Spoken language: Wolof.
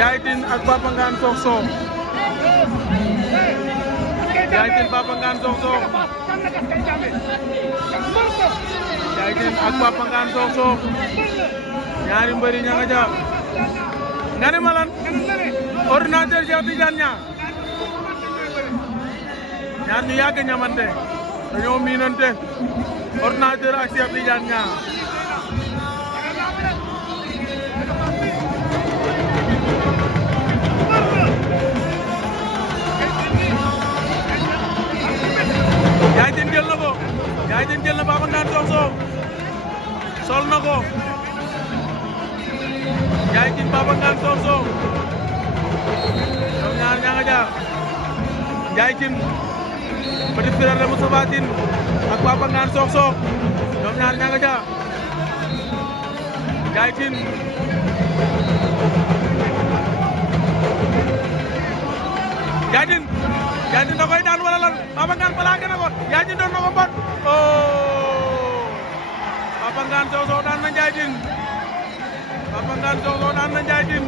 Ndiaye Tine ak Papa Ngane Sokh Sokh Ndiaye Tine Papa Ngane Sokh Sokh Ndiaye Tine ak Papa Ngane Sokh Sokh ñaari mbëri ña nga ja nga ne ma lan ordinateur Cheikh Tidiane Niang ñaar ñu yàgg ñamante dañoo miinante ordinateur ak Cheikh Tidiane Niang Ndiaye Tine jël na ko Ndiaye Tine jël na Papa Ngane Sokh Sokh sol na ko Ndiaye Tine Papa Ngane Sokh Sokh ñoom ñaar ñaa nga jaar Ndiaye Tine petit frère de Moustapha Tine ak Papa Ngane Sokh Sokh ñoom ñaar ñaa nga jaar Ndiaye Tine Ndiaye Tine da koy daan wala lan Papa Ngane plaqué na ko Ndiaye Tine doon na ko mbot oh Papa Ngane Sokh Sokh daan na Ndiaye Tine Papa Ngane Sokh Sokh daan na Ndiaye Tine